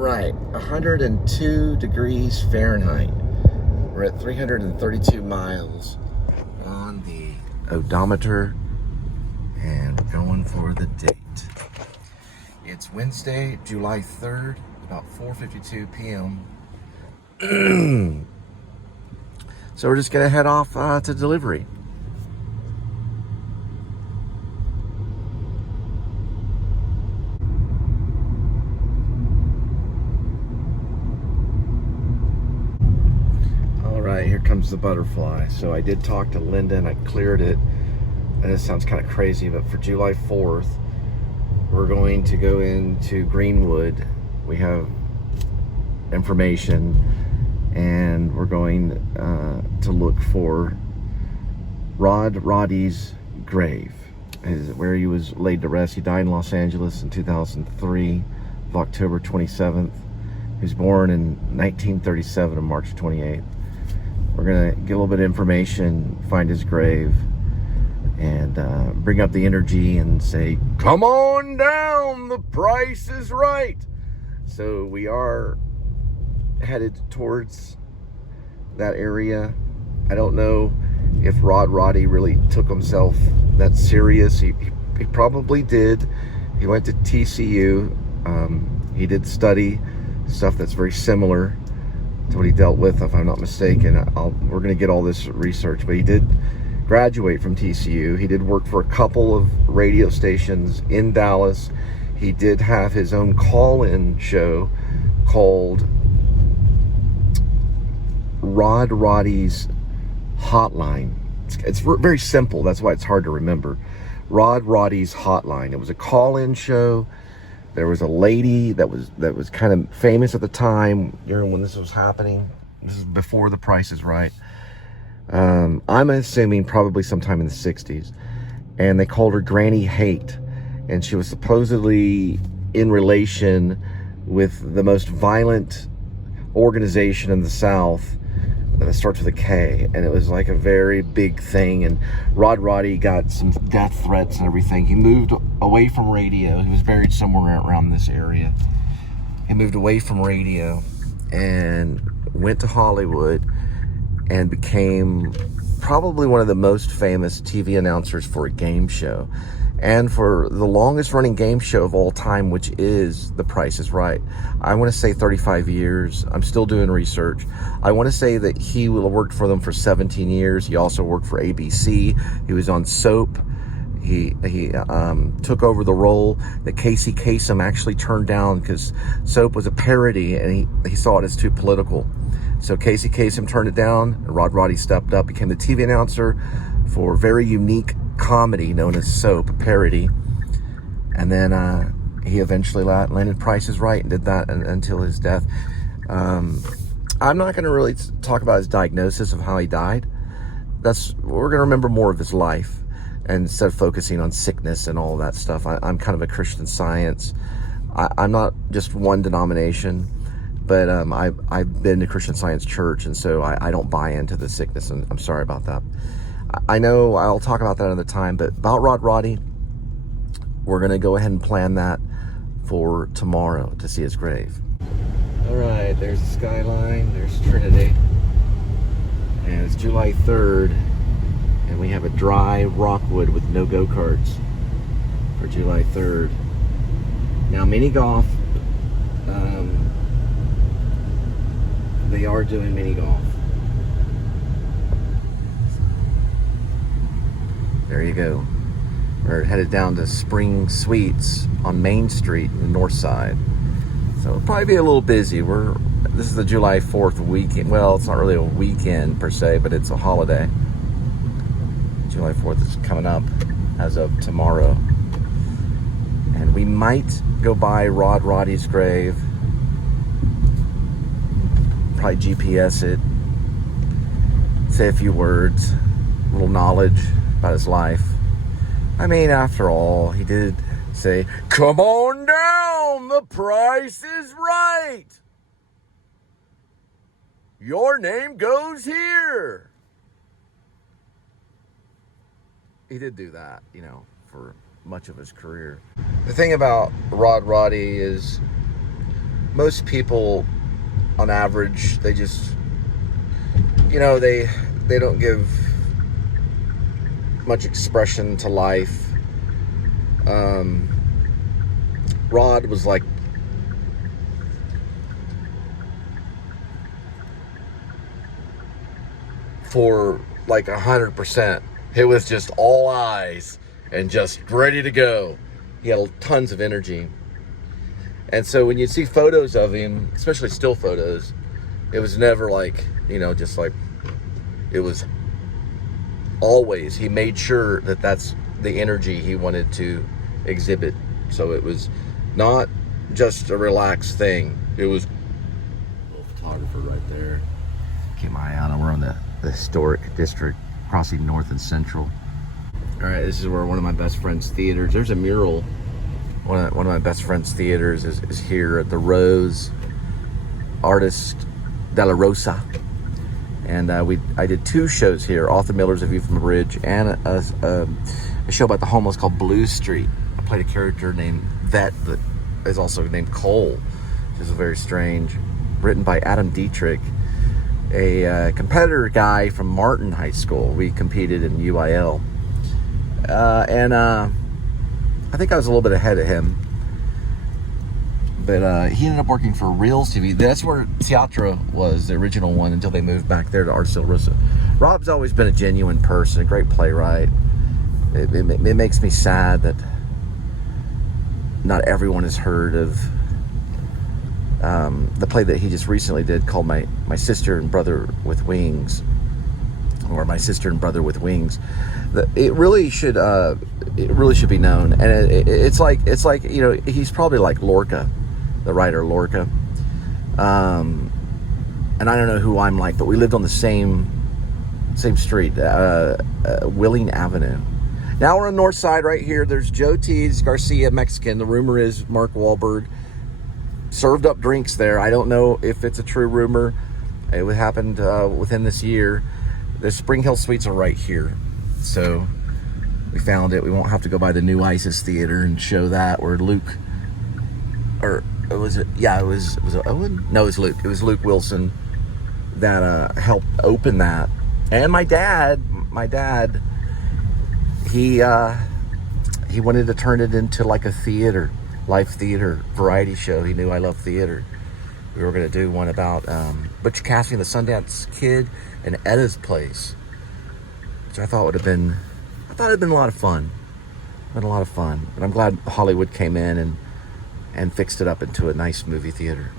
right, 102 degrees Fahrenheit. We're at 332 miles on the odometer, and we're going for the date. It's Wednesday, July 3rd, about 4:52 p.m. So we're just gonna head off to delivery. All right, here comes the butterfly. So I did talk to Linda and I cleared it. And this sounds kind of crazy, but for July 4th, we're going to go into Greenwood. We have information, and we're going to look for Roddy's grave, where he was laid to rest. He died in Los Angeles in 2003, of October 27th. He was born in 1937 on March 28th. We're gonna get a little bit of information, find his grave, and bring up the energy and say, come on down, the price is right. So we are headed towards that area. I don't know if Roddy really took himself that serious. He probably did. He went to TCU. He did study stuff that's very similar to what he dealt with, if I'm not mistaken. We're gonna get all this research, but he did graduate from TCU. He did work for a couple of radio stations in Dallas. He did have his own call-in show called Roddy's Hotline. It's very simple. That's why it's hard to remember. Roddy's Hotline. It was a call-in show. There was a lady that was kind of famous at the time during when this was happening. This is before The Price is Right. I'm assuming probably sometime in the 60s. And they called her Granny Hate. And she was supposedly in relation with the most violent organization in the South that starts with a K. And it was like a very big thing. And Roddy got some death threats and everything. He moved away from radio. He was buried somewhere around this area. He moved away from radio and went to Hollywood and became probably one of the most famous TV announcers for a game show, and for the longest running game show of all time, which is The Price is Right. I want to say 35 years. I'm still doing research. I want to say that he worked for them for 17 years. He also worked for A.D.W.C. He was on Soap. He took over the role that Casey Kasem actually turned down because Soap was a parody and he saw it as too political. So Casey Kasem turned it down, and Roddy stepped up, became the TV announcer for a very unique comedy known as Soap, a parody. And then he eventually landed Price is Right and did that until his death. I'm not going to really talk about his diagnosis of how he died. We're going to remember more of his life, and instead of focusing on sickness and all that stuff. I'm kind of a Christian Science. I'm not just one denomination. But I've been to Christian Science Church, and so I don't buy into the sickness, and I'm sorry about that. I know I'll talk about that another time, but about Roddy, we're going to go ahead and plan that for tomorrow to see his grave. All right, there's the skyline, there's Trinity, and it's July 3rd, and we have a dry Rockwood with no go-karts for July 3rd. Now, mini golf, they are doing mini golf. There you go. We're headed down to Spring Suites on Main Street, the north side. So it'll probably be a little busy. This is the July 4th weekend. Well, it's not really a weekend per se, but it's a holiday. July 4th is coming up as of tomorrow. And we might go by Roddy's grave. Probably GPS it, say a few words, a little knowledge about his life. I mean, after all, he did say, come on down, the price is right. Your name goes here. He did do that, for much of his career. The thing about Roddy is most people, on average, they just, you know, they don't give much expression to life. Rod was like for like 100%. It was just all eyes and just ready to go. He had tons of energy. And so when you see photos of him, especially still photos, it was never like, you know, just like, it was always, he made sure that that's the energy he wanted to exhibit. So it was not just a relaxed thing. It was a little photographer right there. Keep my eye on him. We're on the historic district, crossing North and Central. All right, this is where one of my best friend's theaters. There's a mural. One of my best friend's theaters is here at the Rose, Artist de la Rosa. And I did 2 shows here, Arthur Miller's A View from the Bridge, and a show about the homeless called Blue Street. I played a character named Vet that is also named Cole, which is very strange. Written by Adam Dietrich, a competitor guy from Martin High School. We competed in UIL. And I think I was a little bit ahead of him. But he ended up working for Reels TV. That's where Teatro was, the original one, until they moved back there to Arts de la Rosa. Rob's always been a genuine person, a great playwright. It makes me sad that not everyone has heard of the play that he just recently did called My Sister and Brother with Wings, or My Sister and Brother with Wings. It really should be known, and it's like, you know, he's probably like Lorca, the writer Lorca, and I don't know who I'm like, but we lived on the same street, Willing Avenue. Now we're on the north side right here. There's Joe T's Garcia Mexican. The rumor is Mark Wahlberg served up drinks there. I don't know if it's a true rumor. It happened within this year. The Spring Hill Suites are right here, so we found it. We won't have to go by the new ISIS Theater and show that, where Luke, or was it? Yeah, it was it Owen? No, it was Luke. It was Luke Wilson that helped open that. And my dad, he wanted to turn it into like a theater, live theater variety show. He knew I love theater. We were going to do one about Butch Cassidy and the Sundance Kid and Etta's Place, which I thought it'd been a lot of fun. Been a lot of fun. And I'm glad Hollywood came in and fixed it up into a nice movie theater.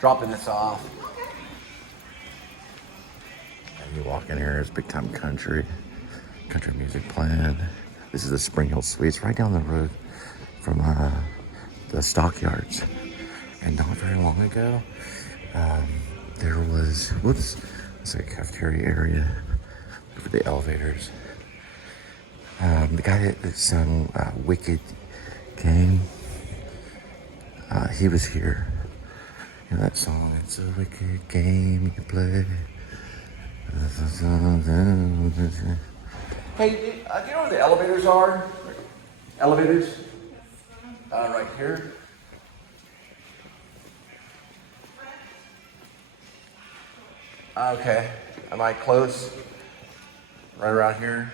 Dropping this off. And you walk in here, it's big time country music playing. This is the Spring Hill Suites, right down the road from the Stockyards. And not very long ago, there was, it's like a cafeteria area for the elevators. The guy that sung Wicked Game, he was here. You know that song, it's a wicked game you play. Hey, do you know where the elevators are? Elevators? Right here. Okay. Am I close? Right around here?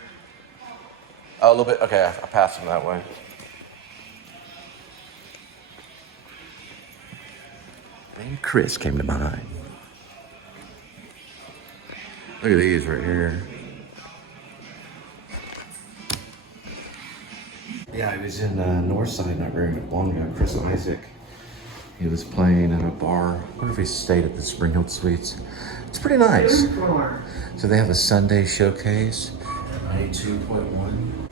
Oh, a little bit. Okay, I passed them that way. And Chris came to mind. Look at these right here. Yeah, I was in Northside not very long ago. Chris Isaac, he was playing at a bar. I wonder if he stayed at the Spring Hill Suites. It's pretty nice. So they have a Sunday showcase, 92.1.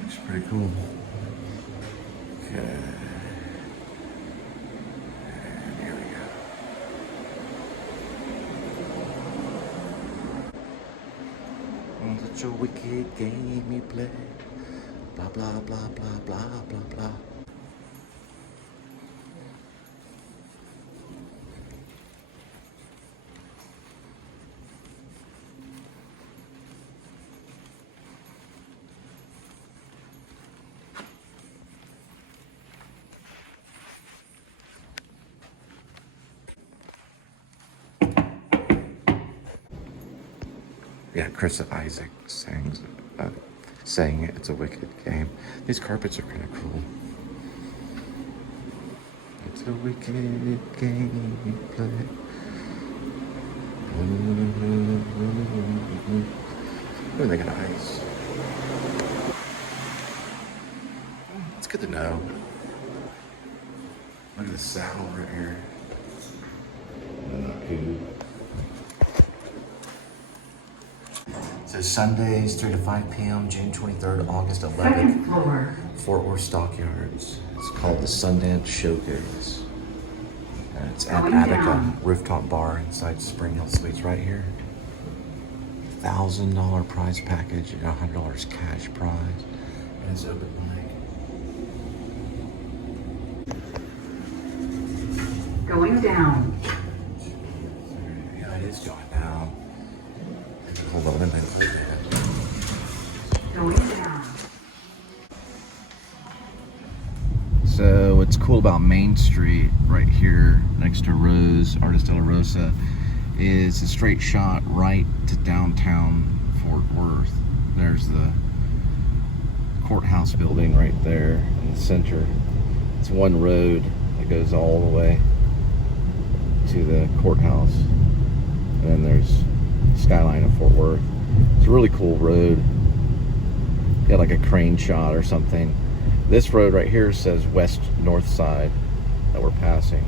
Looks pretty cool. Okay. Such a wicked game you play. Blah, blah, blah, blah, blah, blah, blah. Yeah, Chris Isaac saying it's a wicked game. These carpets are kind of cool. It's a wicked game you play. Oh, they got ice. It's good to know. Look at the saddle right here. So Sundays, 3 to 5 p.m., June 23rd, August 11th, Fort Worth Stockyards. It's called the Sundance Showcase. And it's at Attica Rooftop Bar inside Spring Hill Suites right here. $1,000 prize package and $100 cash prize. And it's open mic. Going down. Yeah, it is going down. Hold on a minute. Going down. So what's cool about Main Street right here next to Rose, Artist de la Rosa, is a straight shot right to downtown Fort Worth. There's the courthouse building right there in the center. It's one road that goes all the way to the courthouse. And then there's skyline of Fort Worth. It's a really cool road. Got like a crane shot or something. This road right here says west north side that we're passing,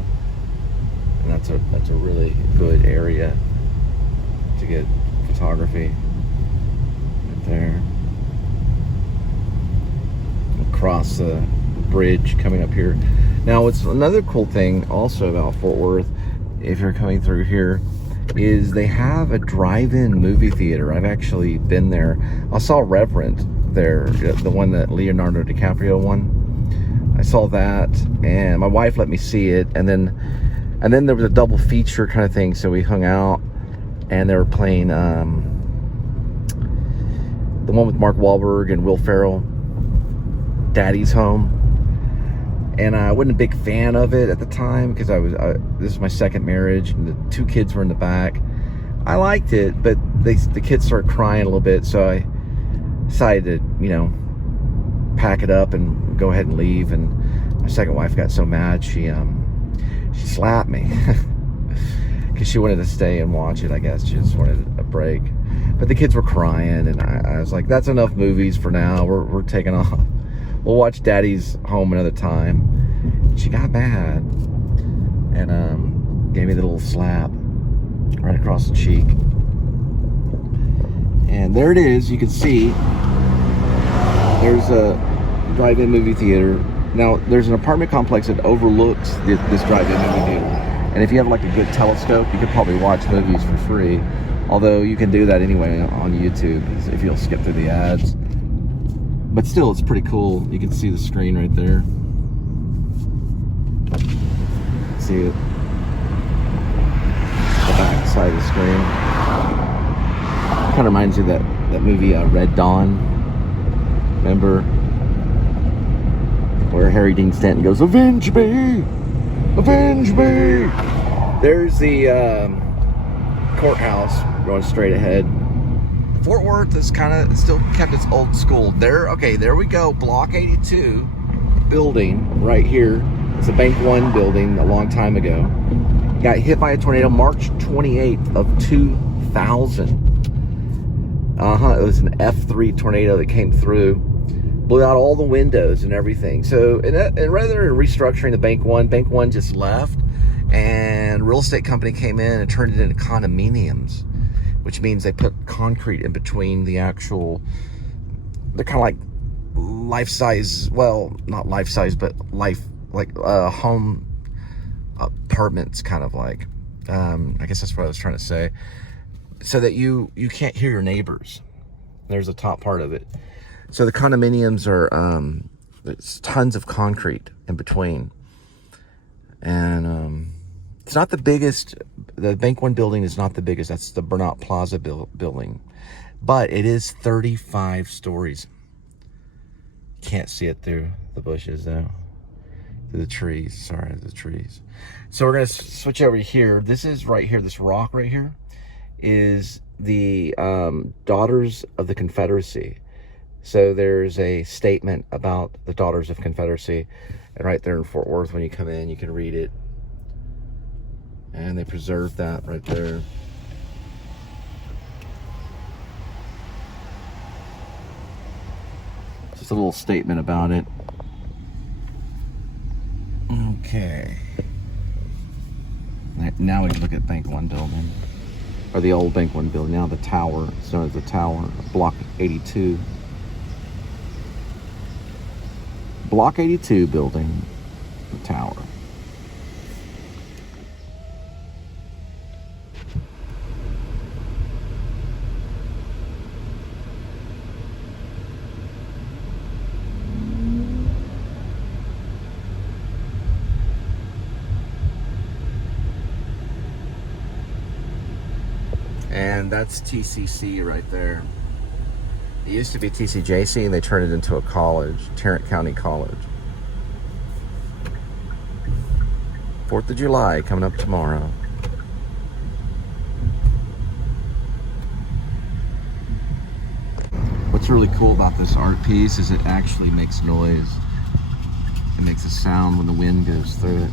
and that's a really good area to get photography right there. Across the bridge coming up here. Now, what's another cool thing also about Fort Worth, if you're coming through here, is they have a drive-in movie theater. I've actually been there. I saw Reverend there, the one that Leonardo DiCaprio won. I saw that, and my wife let me see it, and then there was a double feature kind of thing, so we hung out, and they were playing the one with Mark Wahlberg and Will Ferrell, Daddy's Home. And I wasn't a big fan of it at the time because this is my second marriage, and the two kids were in the back. I liked it, but the kids started crying a little bit, so I decided to, pack it up and go ahead and leave. And my second wife got so mad, she slapped me because she wanted to stay and watch it. I guess she just wanted a break. But the kids were crying, and I was like, "That's enough movies for now. We're taking off. We'll watch Daddy's Home another time." She got mad and gave me the little slap right across the cheek. And there it is. You can see there's a drive-in movie theater. Now, there's an apartment complex that overlooks this drive-in movie theater. And if you have like a good telescope, you could probably watch movies for free. Although you can do that anyway on YouTube if you'll skip through the ads. But still, it's pretty cool. You can see the screen right there. See it? The back side of the screen. Kind of reminds you of that movie Red Dawn. Remember? Where Harry Dean Stanton goes, "Avenge me! Avenge me!" There's the courthouse going straight ahead. Fort Worth is kind of still kept its old school. There we go. Block 82 building right here. It's a Bank One building a long time ago. Got hit by a tornado March 28th of 2000. It was an F3 tornado that came through, blew out all the windows and everything. So, and rather than restructuring the Bank One just left, and a real estate company came in and turned it into condominiums, which means they put concrete in between the actual, they're kind of like life-size, well, not life-size, but home apartments, kind of like, I guess that's what I was trying to say, so that you can't hear your neighbors. There's the top part of it. So the condominiums are, there's tons of concrete in between. And it's not the biggest. The Bank One building is not the biggest. That's the Burnett Plaza building. But it is 35 stories. Can't see it through the bushes, though. Through the trees. Sorry, the trees. So we're going to switch over here. This is right here. This rock right here is the Daughters of the Confederacy. So there's a statement about the Daughters of Confederacy, and right there in Fort Worth, when you come in, you can read it. And they preserved that right there. Just a little statement about it. Okay. Now we can look at Bank One building, or the old Bank One building. Now the tower. It's known as the Tower, Block 82. Block 82 building, the tower. And that's TCC right there. It used to be TCJC, and they turned it into a college, Tarrant County College. 4th of July coming up tomorrow. What's really cool about this art piece is it actually makes noise. It makes a sound when the wind goes through it.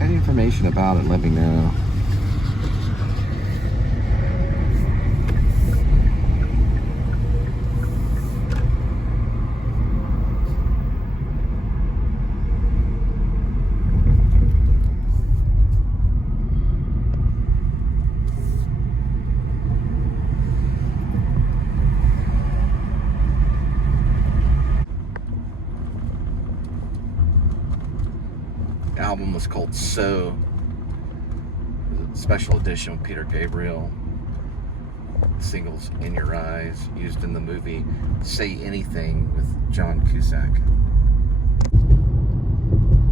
Any information about it, let me know. The album was called So. It was a special edition with Peter Gabriel. Singles In Your Eyes, used in the movie Say Anything with John Cusack.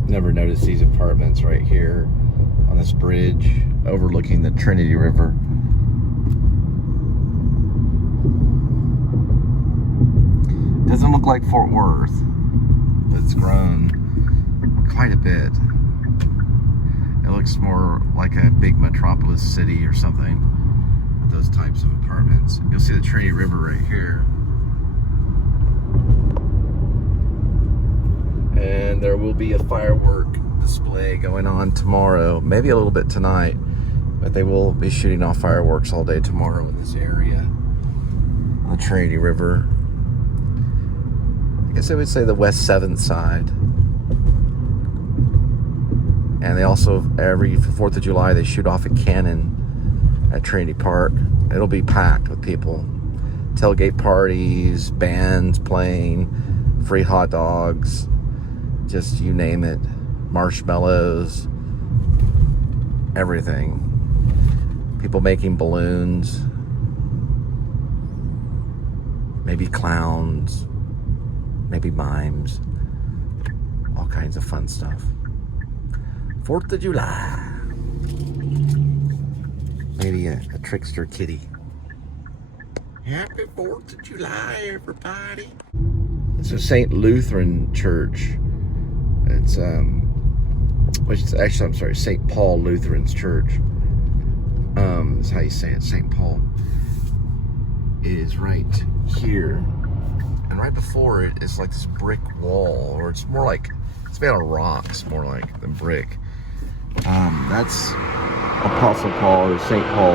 Never noticed these apartments right here on this bridge overlooking the Trinity River. Doesn't look like Fort Worth, but it's grown quite a bit. It looks more like a big metropolis city or something with those types of apartments. You'll see the Trinity River right here. And there will be a firework display going on tomorrow, maybe a little bit tonight, but they will be shooting off fireworks all day tomorrow in this area on the Trinity River. I guess I would say the West 7th side. And they also, every 4th of July, they shoot off a cannon at Trinity Park. It'll be packed with people. Tailgate parties, bands playing, free hot dogs, just you name it. Marshmallows, everything. People making balloons, maybe clowns, maybe mimes, all kinds of fun stuff. 4th of July. Maybe a trickster kitty. Happy 4th of July, everybody. It's a St. Lutheran church. It's which is actually, I'm sorry, St. Paul Lutheran's Church. That's how you say it, St. Paul. It is right here. And right before it is like this brick wall, or it's more like, it's made out of rocks, more like than brick. That's Apostle Paul or St. Paul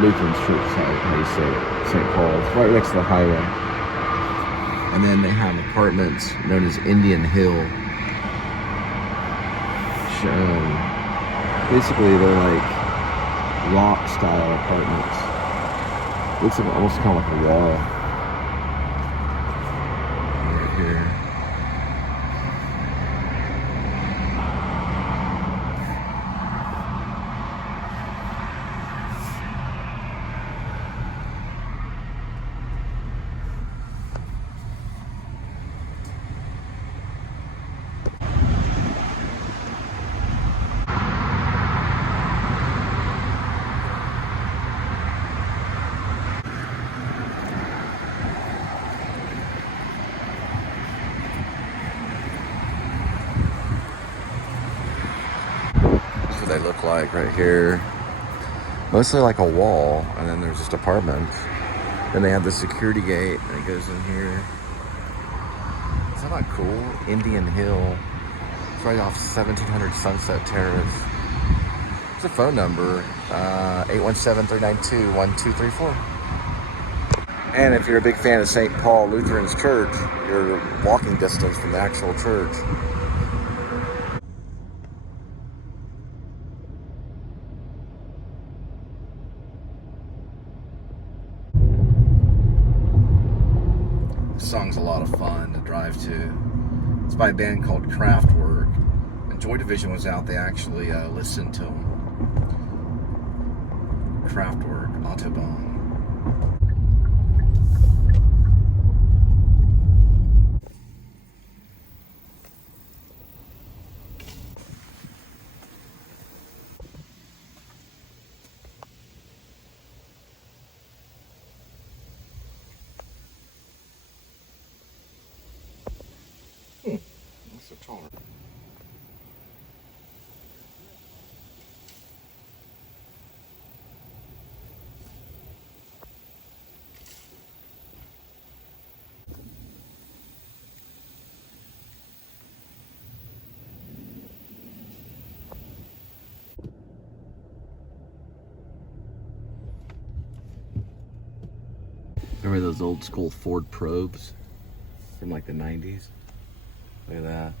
Lutheran's Church, how you say it, St. Paul. It's right next to the highway. And then they have apartments known as Indian Hill. Basically, they're like rock style apartments. Looks like almost kind of like a wall right here. like right here. Mostly like a wall, and then there's just apartments. Then they have the security gate, and it goes in here. Is that not cool? Indian Hill. It's right off 1700 Sunset Terrace. It's a phone number, 817-392-1234. And if you're a big fan of St. Paul Lutheran's Church, you're walking distance from the actual church. This song's a lot of fun to drive to. It's by a band called Kraftwerk. When Joy Division was out, they actually listened to them. Kraftwerk, Autobahn. That's so taller. Remember those old school Ford Probes from like the 90s? Look at that.